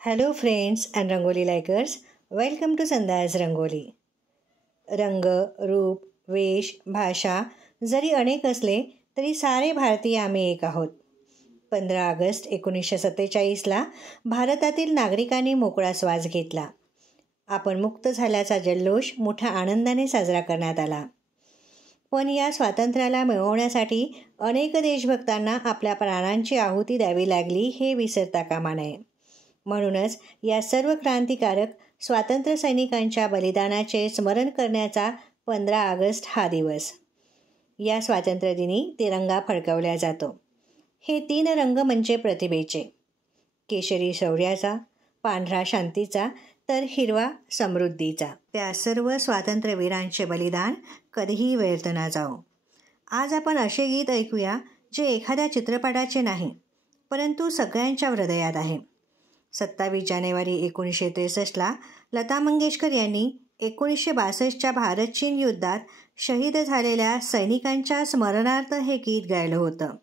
Hello, friends and Rangoli likers. Welcome to Sandaz Rangoli. रंग, रूप, वेश, भाषा जरी अनेक असले तरी सारे भारतीय आम्ही एक आहोत. 15 ऑगस्ट 1947ला भारतातील नागरिकांनी मोकळा श्वास घेतला. आपण मुक्त झाल्याचा जल्लोष मोठ्या आनंदाने साजरा करण्यात आला. पण या स्वातंत्र्याला मिळवण्यासाठी अनेक देशभक्तांना आपल्या प्राणांची आहुती द्यावी लागली हे विसरता कामा नये. म्हणूनच या सर्व क्रांतिकारक स्वातंत्र्य सैनिकांच्या बलिदानाचे स्मरण करण्याचा 15 ऑगस्ट हा दिवस. या स्वातंत्र्यदिनी तिरंगा फडकवला जातो. हे 3 रंग म्हणजे प्रतिभेचे. केशरी शौर्याचा, पांढरा शांतीचा तर हिरवा समृद्धीचा. त्या सर्व स्वातंत्र्यवीरांचे बलिदान कधीही व्यर्थ न जाओ. आज आपण असे गीत ऐकूया जे एखाद्या चित्रपटाचे नाही, परंतु सगळ्यांच्या हृदयात आहे. 27 जानेवारी 1963ला लता मंगेशकर यांनी 1962च्या भारत चीन युद्धात शहीद झालेल्या सैनिकांच्या स्मरणार्थ हे गीत गायलं होतं.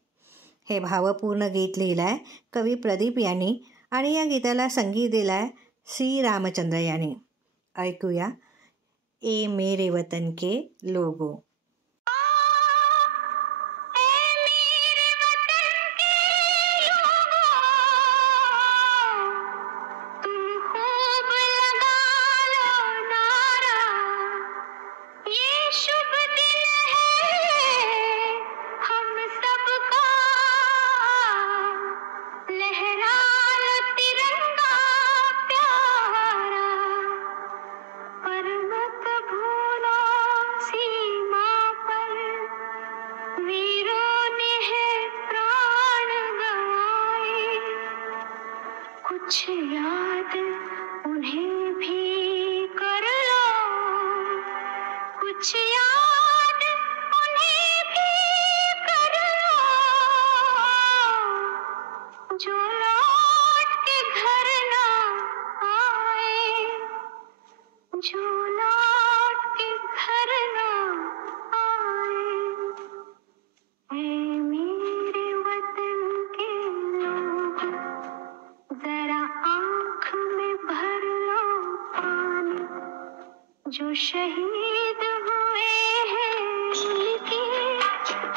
हे भावपूर्ण गीत लिहिलंय कवी प्रदीप यांनी आणि या गीताला संगीत दिलाय सी रामचंद्र यांनी. ऐकूया ए मेरे वतन के लोगो. कुछ याद उन्हें भी कर लो, कुछ याद उन्हें भी कर लो, जो लौट के घर ना आए, जो लौट के घर ना आए. ऐ मेरे वतन के लोग, जरा आँख में भर लो पानी, जो शहीद हुए हैं उनकी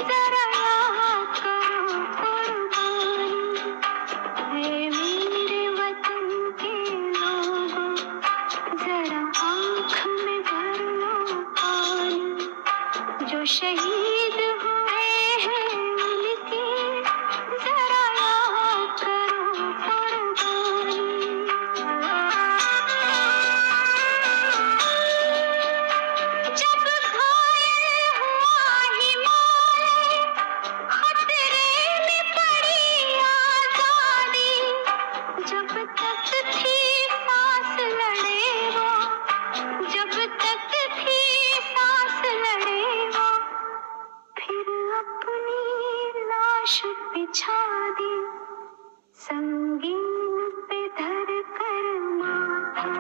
जरा याद करो कुर्बानी. है मेरे वतन के लोगों, जरा आँख में भर लो पानी, जो शहीद हुए हैं उनकी जरा याद करो कुर्बानी. जब घायल हुआ हिमालय, खतरे में पड़ी आजादी, जब तक थी सांस लड़े वो, जब तक थी सांस लड़े वो, फिर अपनी लाश बिछा दी, संगीन पे धर कर माथा,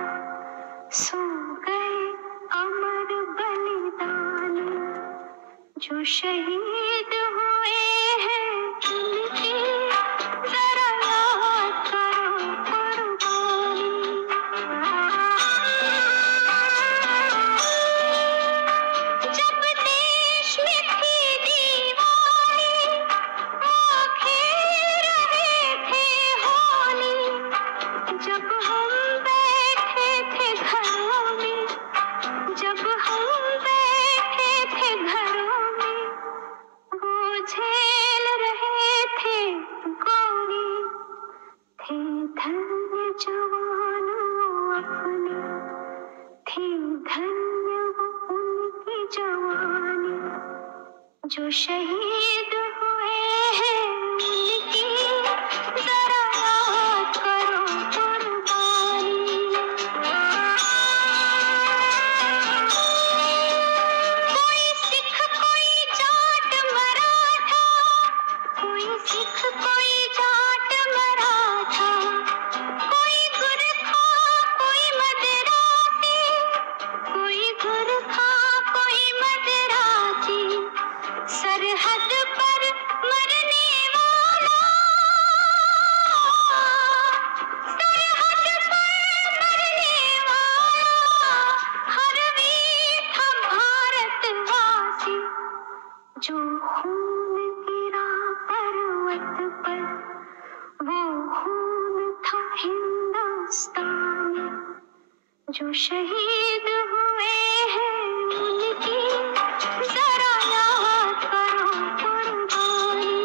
सो गए अमर बलिदानी, जो शहीद हुए हैं उनकी जरा याद करो कुर्बानी. जब देश में थी दीवानी, वो खेल रहे थे होली, जब हम बैठे थे घरों में, जब हम बैठे थे घरों में, वो झेल रहे थे गोली. थे धन्य जवानों अपने, थी धन्य वो उनकी जवानी, जो शहीद हुए हैं उनकी जरा याद करो कुर्बानी. कोई सिख कोई जाट मराठा, कोई सिख कोई जाट मराठा, कोई गुरखा कोई मदरासी, कोई गुरखा कोई मदरासी, सरहद जो शहीद हुए हैं उनकी जरा याद करो कुर्बानी।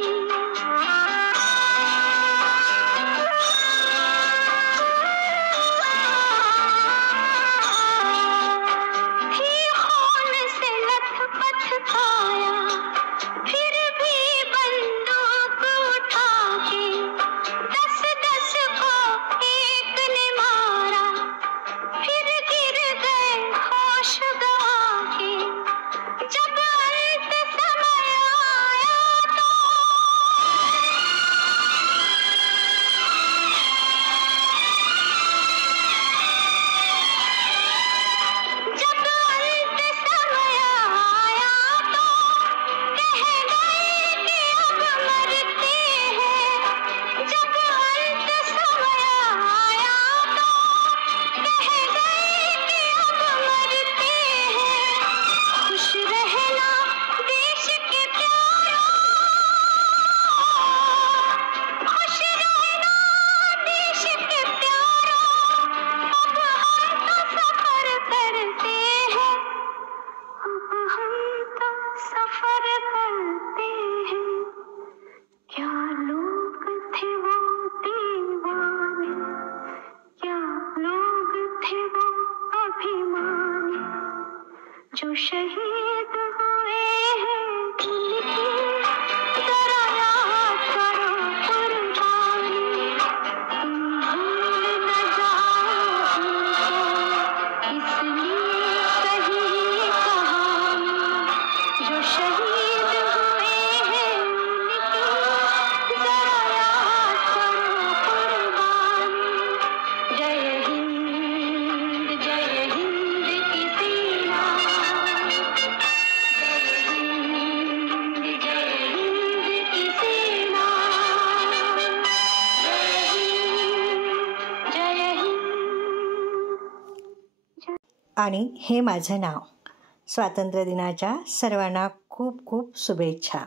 थी खून से लथपथ काया, फिर भी बंदूक उठा के 10-10 को एक ने मारा, फिर गिर गए होश गवा के। जब अंत समय आया तो जब अंत समय आया तो कह गए कि अब मरते हैं। जब अंत समय आया तो कह गए कि अब मरते हैं। खुश रहना देश के प्यारों, खुश रहना देश के प्यारों, अब हम तो सफर करते हैं, अब हम तो सफर करते हैं। क्या लोग थे वो दीवाने, क्या लोग थे वो अभिमानी, जो शहीद हुए हैं उनकी जरा याद करो कुर्बानी। तुम भूल न जाओ उनको, इसलिए कही कहानी, जो शहीद हुए हैं उनकी जरा याद करो कुर्बानी। जय हिंद की सेना, जय हिंद की सेना, जय हिंद। आणि हे माझं नाव. स्वातंत्र्य दिनाच्या सर्वांना खूप खूप शुभेच्छा.